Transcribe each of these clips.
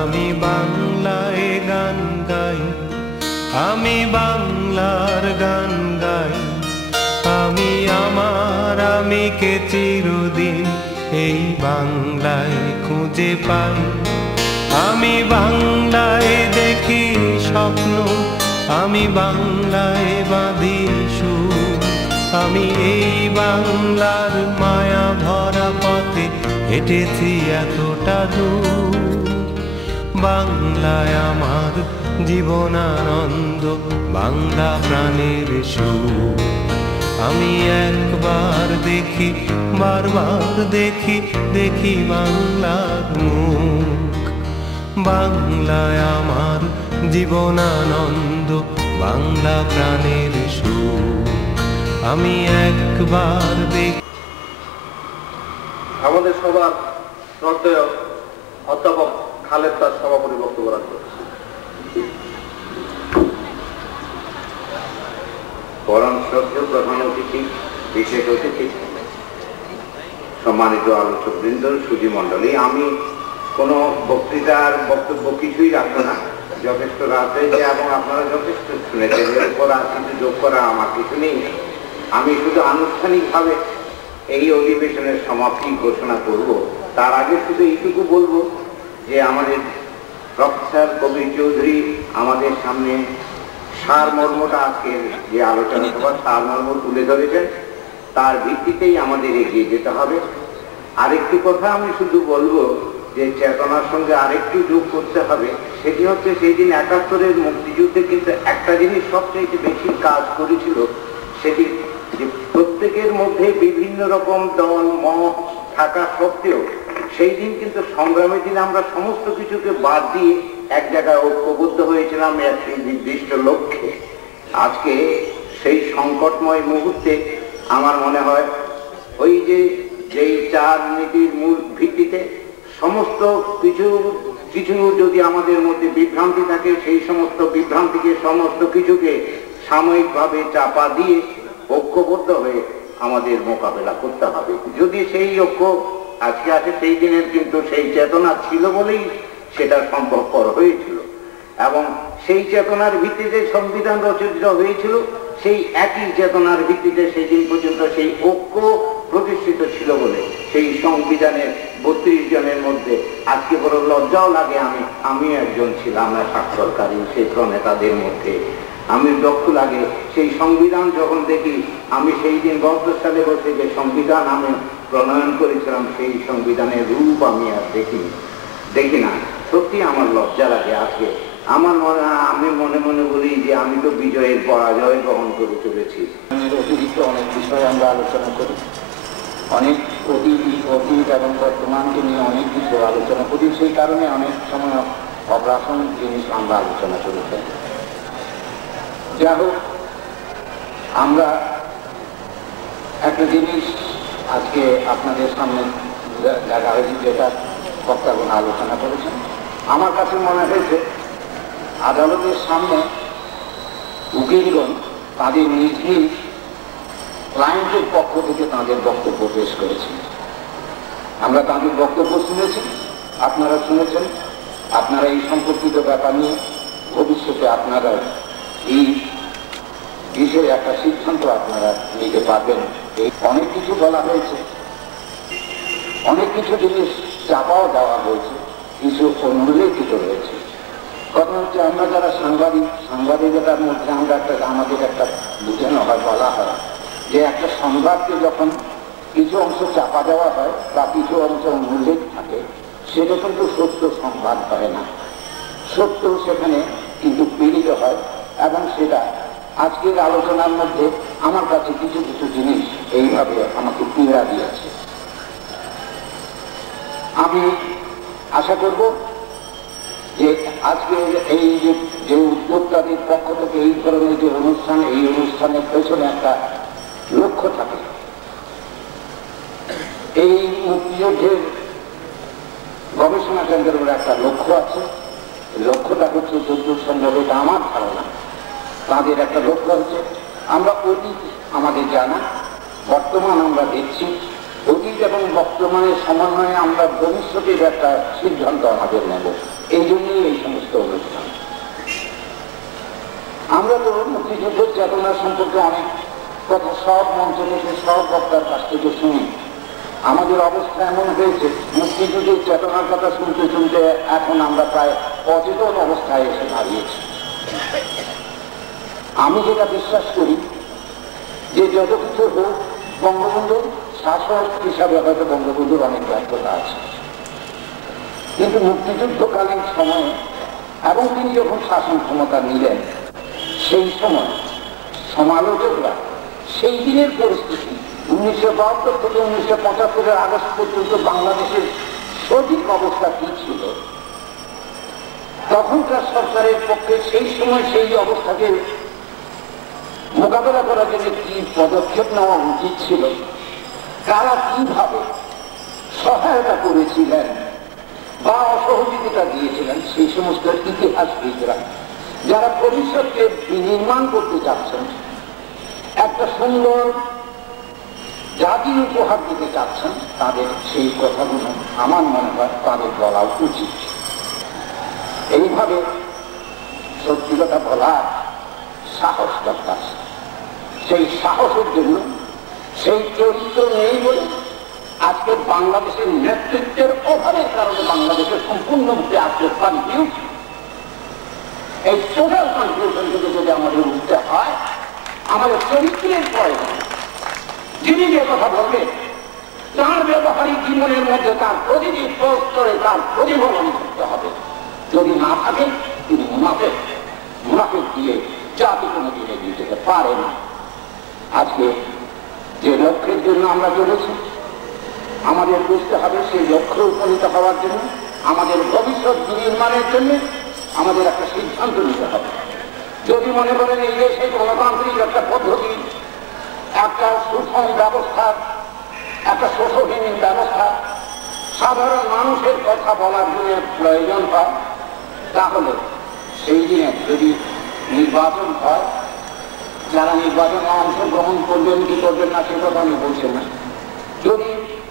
আমি বাংলায় গান গাই, আমি বাংলার গান গাই। আমি আমার আমিকে চিরদিন এই বাংলায় খুঁজে পাই। আমি বাংলায় দেখি স্বপ্ন, আমি বাংলায় বাঁধি সুর। আমি এই বাংলার মায়া ভরা পথে হেঁটেছি এতটা দূর। বাংলায় আমার জীবনানন্দ, বাংলা প্রাণের সুর। আমি একবার দেখি, বারবার দেখি, দেখি বাংলার মুখ। বাংলায় আমার জীবনানন্দ, বাংলা প্রাণের সুর। আমি একবার দেখি। আমাদের সবার শ্রদ্ধেয় অধ্যাপক খালেদ তার সভাপতি বক্তব্য রাখবেন। পরম শ্রদ্ধেয় প্রধান অতিথি, বিশেষ অতিথি, সম্মানিত আলোচক বৃন্দ, সুধী মণ্ডলী, আমি কোনো বক্তৃতার বক্তব্য কিছুই রাখবো না। যথেষ্ট রাত হয়েছে এবং আপনারা যথেষ্ট শুনেছেন, এর উপর আর কিছু যোগ করা আমার কিছু নেই। আমি শুধু আনুষ্ঠানিকভাবে এই অধিবেশনের সমাপ্তি ঘোষণা করব। তার আগে শুধু এইটুকু বলবো যে আমাদের প্রফেসর কবির চৌধুরী আমাদের সামনে সারমর্মটা আজকের যে আলোচনা সভা সারমর্ম তুলে ধরেছেন, তার ভিত্তিতেই আমাদের এগিয়ে যেতে হবে। আরেকটি কথা আমি শুধু বলবো যে চেতনার সঙ্গে আরেকটু যোগ করতে হবে। সেটি হচ্ছে সেই দিন ৭১-এর মুক্তিযুদ্ধে কিন্তু একটা জিনিস সবচেয়ে বেশি কাজ করেছিল, সেটি যে প্রত্যেকের মধ্যে বিভিন্ন রকম দল মত থাকা সত্ত্বেও সেই দিন কিন্তু সংগ্রামের দিনে আমরা সমস্ত কিছুকে বাদ দিয়ে এক জায়গায় ঐক্যবদ্ধ হয়েছিলাম একটি নির্দিষ্ট লক্ষ্যে। আজকে সেই সংকটময় মুহূর্তে আমার মনে হয় ওই যেই চার নীতির মূল ভিত্তিতে সমস্ত কিছু যদি আমাদের মধ্যে বিভ্রান্তি থাকে, সেই সমস্ত বিভ্রান্তিকে সমস্ত কিছুকে সাময়িকভাবে চাপা দিয়ে ঐক্যবদ্ধ হয়ে আমাদের মোকাবেলা করতে হবে। যদি সেই ঐক্য আজকে আছে, সেই দিনের কিন্তু সেই চেতনা ছিল বলেই সেটা সম্ভবপর হয়েছিল। এবং সেই চেতনার ভিত্তিতে সংবিধান রচিত হয়েছিল, সেই একই চেতনার ভিত্তিতে সেই দিন পর্যন্ত সেই ঐক্য প্রতিষ্ঠিত ছিল বলে সেই সংবিধানের ৩২ জনের মধ্যে আজকে বড় লজ্জাও লাগে আমি একজন ছিলাম না স্বাক্ষরকারী সেই প্রণেতাদের মধ্যে। আমি দুঃখ লাগে সেই সংবিধান যখন দেখি, আমি সেই দিন ৭২ সালে বসে যে সংবিধান আমি প্রণয়ন করেছিলাম, সেই সংবিধানের রূপ আমি আর দেখি না। সত্যি আমার লজ্জা লাগে আজকে। আমি মনে মনে বলি যে আমি তো বিজয়ের পরাজয় গ্রহণ করে চলেছি। অতিরিক্ত অনেক বিষয় আমরা আলোচনা করি, অনেক অতীত এবং বর্তমানকে নিয়ে অনেক কিছু আলোচনা করি। সেই কারণে অনেক সময় অপ্রাসঙ্গিক জিনিস আমরা আলোচনা করে থাকি। যা হোক, আমরা একটা জিনিস আজকে আপনাদের সামনে জায়গা হয়েছে, যেটা বক্তাগণ আলোচনা করেছেন। আমার কাছে মনে হয়েছে আদালতের সামনে উকিলগণ তাদের নিজ নিজ ক্লায়েন্টের পক্ষ থেকে তাদের বক্তব্য পেশ করেছেন। আমরা তাদের বক্তব্য শুনেছি, আপনারা শুনেছেন। আপনারা এই সম্পর্কিত ব্যাপার নিয়ে ভবিষ্যতে আপনারা এই বিষয়ে একটা সিদ্ধান্ত আপনারা নিতে পারবেন। এই অনেক কিছু বলা হয়েছে, অনেক কিছু জিনিস চাপাও দেওয়া হয়েছে, কিছু অনুল্লেখিত রয়েছে। কথা হচ্ছে আমরা যারা সাংবাদিকতার মধ্যে আমাদের একটা বুঝানো হয়, বলা হয় যে একটা সংবাদকে যখন কিছু অংশ চাপা দেওয়া হয় বা কিছু অংশ অনুল্লেখ থাকে, সেটা কিন্তু সত্য সংবাদ হয় না। সত্য সেখানে কিন্তু পীড়িত হয়। এবং সেটা আজকের আলোচনার মধ্যে আমার কাছে কিছু কিছু জিনিস এইভাবে আমাকে পীড়া দিয়েছে। আমি আশা করব যে আজকে এই যে উদ্যোক্তাদের পক্ষ থেকে এই ধরনের যে অনুষ্ঠান, এই অনুষ্ঠানের পেছনে একটা লক্ষ্য থাকে। এই মুক্তিযুদ্ধের গবেষণা কেন্দ্রের একটা লক্ষ্য আছে। লক্ষ্যটা হচ্ছে যুদ্ধ সম্ভব, এটা আমার ধারণা। তাদের একটা লক্ষ্য হচ্ছে আমরা অতীত আমাদের জানা, বর্তমান আমরা দেখছি, অতীত এবং বর্তমানের সমন্বয়ে আমরা ভবিষ্যতের একটা সিদ্ধান্ত আমাদের নেব। এই জন্যই এই সমস্ত অনুষ্ঠান। আমরা তো মুক্তিযুদ্ধের চেতনা সম্পর্কে অনেক কথা সব মঞ্চ থেকে, সব বক্তার কাছ থেকে শুনি। আমাদের অবস্থা এমন হয়েছে, মুক্তিযুদ্ধের চেতনার কথা শুনতে শুনতে এখন আমরা প্রায় অচেতন অবস্থায় এসে দাঁড়িয়েছি। আমি যেটা বিশ্বাস করি যে যত কিছু হোক, বঙ্গবন্ধুর শাসক হিসাবে হয়তো বঙ্গবন্ধুর অনেক ব্যর্থতা আছে, কিন্তু মুক্তিযুদ্ধকালীন সময়ে এবং তিনি যখন শাসন ক্ষমতা নিলেন সেই সময় সমালোচকরা সেই দিনের পরিস্থিতি 1972 থেকে 1975 আগস্ট পর্যন্ত বাংলাদেশের সঠিক অবস্থা কি ছিল, তখনকার সরকারের পক্ষে সেই সময় সেই অবস্থাকে মোকাবেলা করার জন্য কি পদক্ষেপ নেওয়া উচিত ছিল, কারা কিভাবে সহায়তা করেছিলেন বা অসহযোগিতা দিয়েছিলেন, সেই সমস্ত ইতিহাসবিদরা যারা ভবিষ্যৎকে বিনির্মাণ করতে চাচ্ছেন, একটা সুন্দর জাতি উপহার দিতে চাচ্ছেন, তাদের সেই কথাগুলো আমার মনে হয় তাদের বলা উচিত। এইভাবে সত্যি কথা বলার সাহস দরকার। সেই সাহসের জন্য সেই চরিত্র নেই বলে আজকে বাংলাদেশের নেতৃত্বের অভাবের কারণে বাংলাদেশের সম্পূর্ণরূপে আজকে কনফিউজ। এই টোটাল কনফিউশন থেকে যদি আমাদের উঠতে হয়, আমাদের চরিত্রের প্রয়োজন। যিনি যে কথা বলবেন তার ব্যবহারিক জীবনের মধ্যে তার প্রতিটি স্তরে তার প্রতিফলন করতে হবে। যদি না থাকে তিনি মুনাফেক দিয়ে জাতি কোনো দিনে দিয়ে যেতে পারে না। আজকে যে লক্ষ্যের জন্য আমরা চলেছি, আমাদের বুঝতে হবে সেই লক্ষ্যে উপনীত হওয়ার জন্য, আমাদের ভবিষ্যৎ নির্মাণের জন্য আমাদের একটা সিদ্ধান্ত নিতে হবে। যদি মনে করেন এই দেশে গণতান্ত্রিক একটা পদ্ধতি, একটা সুষম ব্যবস্থা, একটা শোষহীন ব্যবস্থা, সাধারণ মানুষের কথা বলার জন্য প্রয়োজন হয়, তাহলে সেই দিনে যদি নির্বাচন হয়, যারা নির্বাচনে অংশগ্রহণ করবেন কি করবেন না সে কথা আমি বলছি না। যদি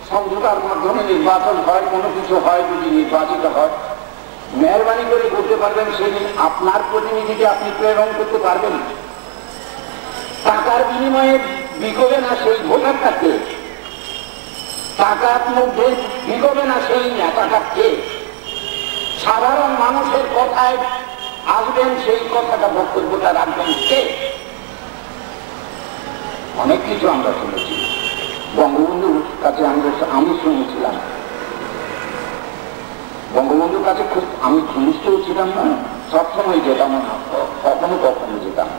সমঝোতার মাধ্যমে নির্বাচন হয়, কোনো কিছু হয়, যদি নির্বাচিত হয়, মেহরবানি করে করতে পারবেন সেদিন আপনার প্রতিনিধিকে আপনি প্রেরণ করতে পারবেন। টাকার বিনিময়ে বিকবে না সেই ভোটারটাকে, টাকার মধ্যে বিকবে না সেই নেতাটাকে, সাধারণ মানুষের কথায় আসবেন সেই কথাটা বক্তব্যটা রাখবেন কে? অনেক কিছু আমরা শুনেছি বঙ্গবন্ধুর কাছে, আমি শুনেছিলাম বঙ্গবন্ধুর কাছে খুব আমি ঘনিষ্ঠও ছিলাম না, সবসময় যেতাম না, কখনো কখনো যেতাম।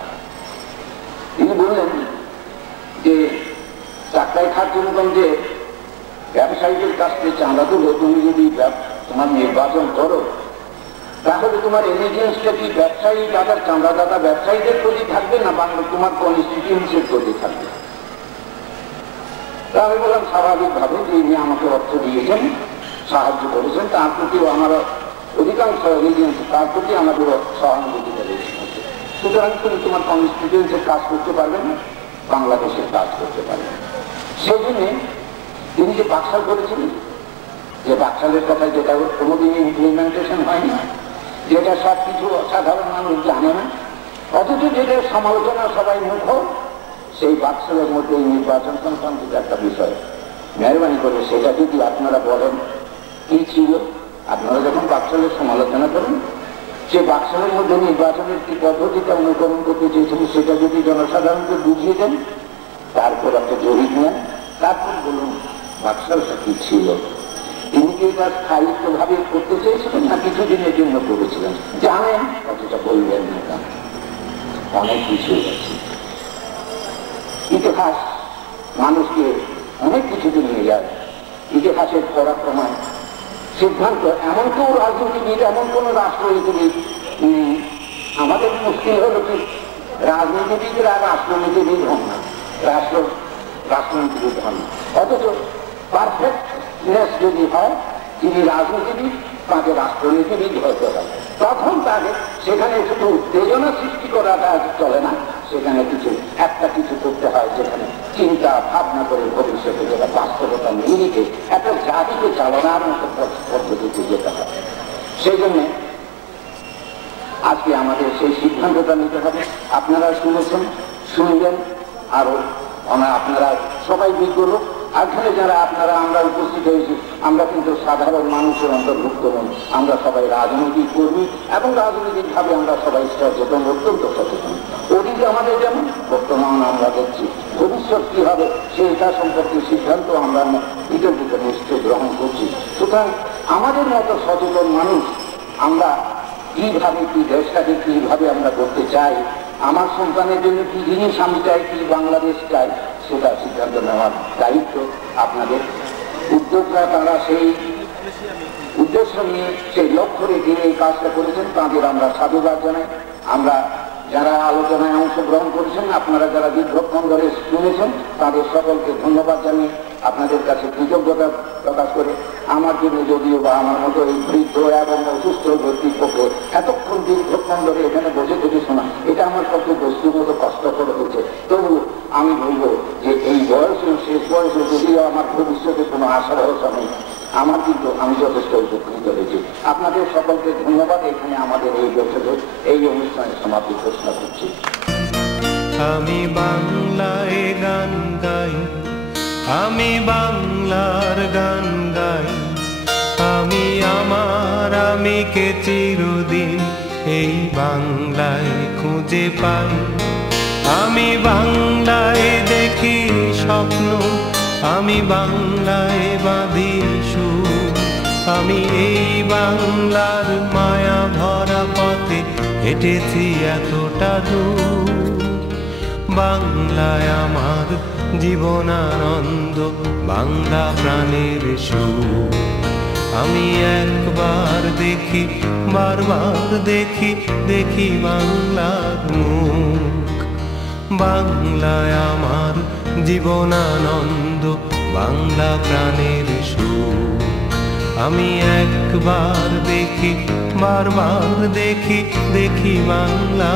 তিনি বললেন যে চাকরাই খাতুনগঞ্জে ব্যবসায়ীদের কাছ থেকে চাঁদা তুলো, তুমি যদি তোমার নির্বাচন করো তাহলে তোমার এলিজেন্সটা কি ব্যবসায়ী যাদের চাঁদাদাতা ব্যবসায়ীদের প্রতি থাকবে না বাংলা তোমার কনস্টিটিউন্সির প্রতি থাকবে? তা আমি বললাম স্বাভাবিকভাবে যিনি আমাকে অর্থ দিয়েছেন, সাহায্য করেছেন, তার প্রতিও আমার অধিকাংশ এলিজেন্স, তার প্রতি আমাদের সহানুভূতিটা বেশি হচ্ছে। সুতরাং তুমি তোমার কনস্টিটিউন্সির কাজ করতে পারবে না, বাংলাদেশের কাজ করতে পারবে না। সেই জন্যে তিনি যে বাকশাল করেছিলেন, যে বাকশালের কথা যেটা কোনোদিন ইমপ্লিমেন্টেশন হয়নি, যেটা সব কিছু সাধারণ মানুষ জানে না, অথচ যেটা সমালোচনা সবাই মুখ, সেই বাকশালের মধ্যে নির্বাচন সংক্রান্ত একটা বিষয়। মেহরবানি করে সেটা যদি আপনারা বলেন কি ছিল, আপনারা যখন বাকশালের সমালোচনা করেন, সে বাকশালের মধ্যে নির্বাচনের কি পদ্ধতিটা অনুকরণ করতে চেয়েছিলেন সেটা যদি জনসাধারণকে বুঝিয়ে দেন, তারপর একটা জরিপ নেন, তারপর বলুন বাকশালটা কি ছিল। তিনি কি এটা স্থায়িত্বভাবে করতে চেয়েছিলেন না কিছুদিনের জন্য করেছিলেন জানেন, অতটা বলবেন না। কেন অনেক কিছু আছে, ইতিহাস মানুষকে অনেক কিছুতে নিয়ে যায়। ইতিহাসের পরাক্রমায় সিদ্ধান্ত, এমন কেউ রাজনীতিবিদ, এমন কোন রাষ্ট্রনীতিবিদ নেই। আমাদের মুশকিল হলো কি রাজনীতিবিদরা রাষ্ট্রনীতিবিদ হন না, রাষ্ট্রনীতিবিদ হন না। অথচ পারফেক্টনেস যদি হয়, যিনি রাজনীতিবিদ তাকে রাষ্ট্রনীতিবিদ হতে হয়। তখন তাকে সেখানে শুধু উত্তেজনা সৃষ্টি করাটা চলে না, সেখানে একটা কিছু করতে হয়, যেখানে চিন্তা ভাবনা করে ভবিষ্যতে যেটা বাস্তবতা নিরিখে একটা জাতিকে চালানোর মতো পদ্ধতিতে যেতে হয়। সেই জন্যে আজকে আমাদের সেই সিদ্ধান্তটা নিতে হবে। আপনারা শুনবেন, আরো আপনারা সবাই বিজ্ঞ লোক। এখানে যারা আমরা উপস্থিত হয়েছি, আমরা কিন্তু সাধারণ মানুষের অন্তর্ভুক্ত নই, আমরা সবাই রাজনৈতিক কর্মী এবং রাজনৈতিকভাবে আমরা সবাই সচেতন, অত্যন্ত সচেতন। অতীতে আমাদের যেমন, বর্তমান আমরা দেখছি, ভবিষ্যৎ কি হবে সেইটা সম্পর্কে সিদ্ধান্ত আমরা বিতর্কিত নিশ্চয় গ্রহণ করছি। সুতরাং আমাদের মতো সচেতন মানুষ আমরা কিভাবে কি দেশটাকে কিভাবে আমরা করতে চাই, আমার সন্তানের জন্য কি জিনিস আমি চাই, কি বাংলাদেশ চাই, সেটা সিদ্ধান্ত নেওয়ার দায়িত্ব আপনাদের। উদ্যোগরা তারা সেই উদ্দেশ্য নিয়ে, সেই লক্ষ্য রেখে এই কাজটা করেছেন, তাদের আমরা সাধুবাদ জানাই। আমরা যারা আলোচনায় অংশগ্রহণ করেছেন, আপনারা যারা দীর্ঘক্ষণ ধরে শুনেছেন, তাদের সকলকে ধন্যবাদ জানিয়ে আপনাদের কাছে কৃতজ্ঞতা প্রকাশ করে, আমার জন্য যদিও বা আমার মতো এই বৃদ্ধ এবং অসুস্থ ব্যক্তির পক্ষে এতক্ষণ দীর্ঘক্ষণ ধরে এখানে বসে থেকে শোনা, এটা আমার পক্ষে বস্তুগত কষ্টকর হয়েছে। তবু আমি বলবো যে এই বয়সে, শেষ বয়সে যদিও আমার ভবিষ্যতে কোনো আশা ভরসা নেই, আমি যথেষ্ট উপকৃত হয়েছি। আপনাদের সকলকে ধন্যবাদ। এখানে আমাদের এই বছরের এই অনুষ্ঠানের সমাপ্তি ঘোষণা করছি। আমি বাংলায় গান গাই, আমি বাংলার গান গাই, আমি আমিকে চিরদিন এই বাংলায় খুঁজে পাই। আমি বাংলায় দেখি স্বপ্ন, আমি বাংলায় বাঁধি সুর, আমি এই বাংলার মায়া ভরা পথে হেঁটেছি এতটা দূর। বাংলায় আমার জীবনানন্দ, বাংলা প্রাণের সুর। আমি একবার দেখি, বারবার দেখি, দেখি বাংলার মুখ। বাংলায় আমার জীবনানন্দ, বাংলা প্রাণের সুর। আমি একবার দেখি, বারবার দেখি, দেখি বাংলা।